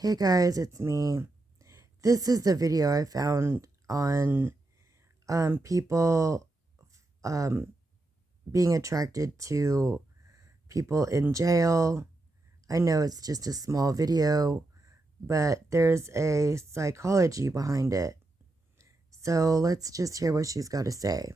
Hey guys, it's me. This is the video I found on people um, being attracted to people in jail. I know it's just a small video, but there's a psychology behind it. So let's just hear what she's got to say.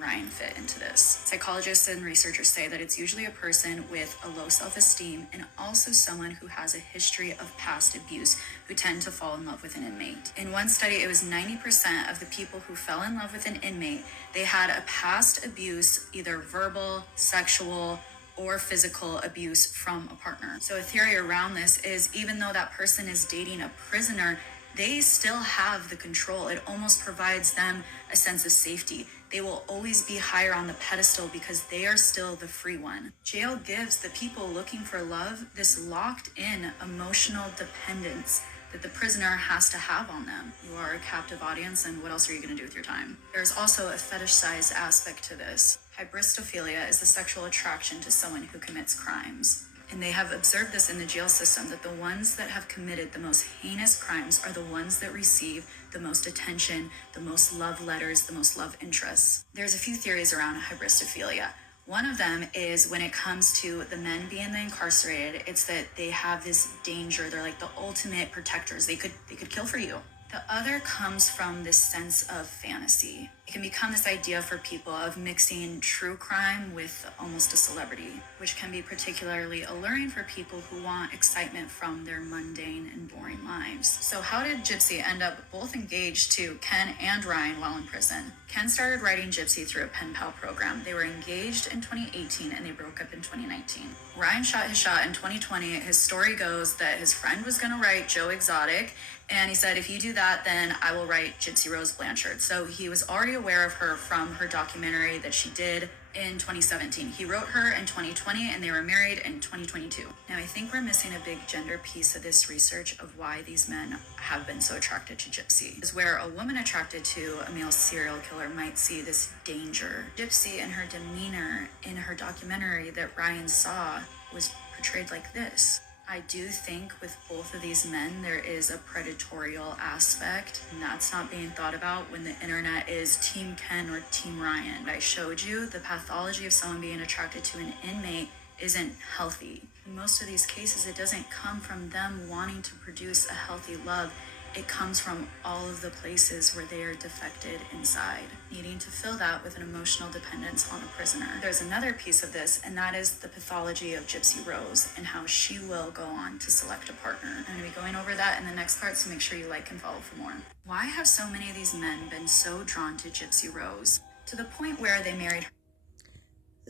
Ryan fit into this? Psychologists and researchers say that it's usually a person with a low self esteem and also someone who has a history of past abuse who tend to fall in love with an inmate. In one study, it was 90% of the people who fell in love with an inmate, they had a past abuse, either verbal, sexual, or physical abuse from a partner. So, a theory around this is even though that person is dating a prisoner, they still have the control. It almost provides them a sense of safety. They will always be higher on the pedestal because they are still the free one. Jail gives the people looking for love this locked in emotional dependence that the prisoner has to have on them. You are a captive audience, and what else are you going to do with your time? There's also a fetishized aspect to this. Hybristophilia is the sexual attraction to someone who commits crimes. And they have observed this in the jail system that the ones that have committed the most heinous crimes are the ones that receive the most attention, the most love letters, the most love interests. There's a few theories around hybristophilia. One of them is when it comes to the men being the incarcerated, it's that they have this danger. They're like the ultimate protectors. They could kill for you. The other comes from this sense of fantasy. It can become this idea for people of mixing true crime with almost a celebrity, which can be particularly alluring for people who want excitement from their mundane and boring lives. So how did Gypsy end up both engaged to Ken and Ryan while in prison? Ken started writing Gypsy through a pen pal program. They were engaged in 2018 and they broke up in 2019. Ryan shot his shot in 2020. His story goes that his friend was going to write Joe Exotic, and he said, if you do that, then I will write Gypsy Rose Blanchard. So he was already aware of her from her documentary that she did in 2017. He wrote her in 2020 and they were married in 2022. Now, I think we're missing a big gender piece of this research of why these men have been so attracted to Gypsy. Is where a woman attracted to a male serial killer might see this danger. Gypsy and her demeanor in her documentary that Ryan saw was portrayed like this. I do think with both of these men, there is a predatorial aspect, and that's not being thought about when the internet is Team Ken or Team Ryan. I showed you the pathology of someone being attracted to an inmate isn't healthy. In most of these cases, it doesn't come from them wanting to produce a healthy love. It comes from all of the places where they are defected inside, needing to fill that with an emotional dependence on a prisoner. There's another piece of this, and that is the pathology of Gypsy Rose and how she will go on to select a partner. I'm going to be going over that in the next part, so make sure you like and follow for more. Why have so many of these men been so drawn to Gypsy Rose to the point where they married her?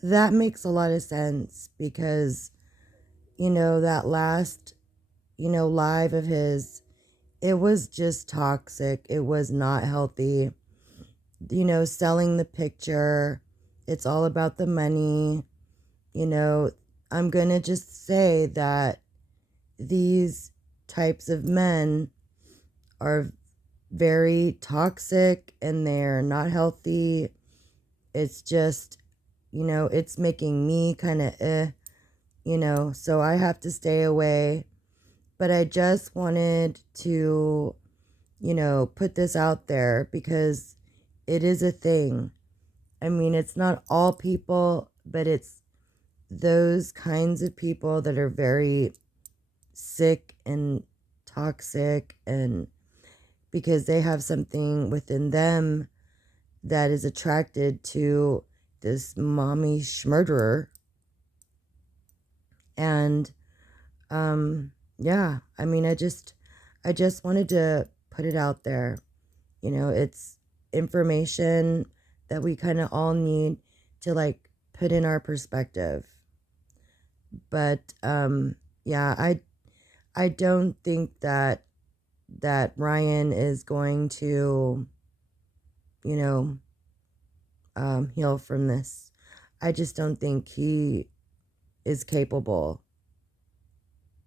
That makes a lot of sense because, that last, live of his, it was just toxic. It was not healthy. Selling the picture. It's all about the money. I'm going to just say that these types of men are very toxic and they're not healthy. It's just, it's making me kind of so I have to stay away. But I just wanted to, put this out there because it is a thing. I mean, it's not all people, but it's those kinds of people that are very sick and toxic, and because they have something within them that is attracted to this mommy schmurderer. And yeah, I mean, I just wanted to put it out there. It's information that we kind of all need to like put in our perspective. But yeah, I don't think that Ryan is going to, you know, heal from this. I just don't think he is capable.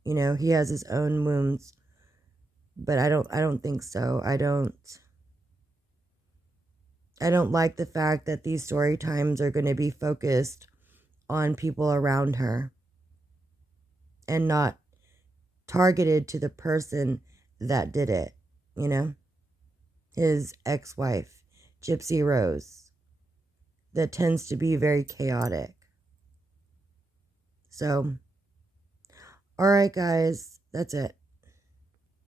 He has his own wounds, but I don't think so. I don't like the fact that these story times are going to be focused on people around her and not targeted to the person that did it, you know? His ex-wife, Gypsy Rose, that tends to be very chaotic. So, all right, guys, that's it.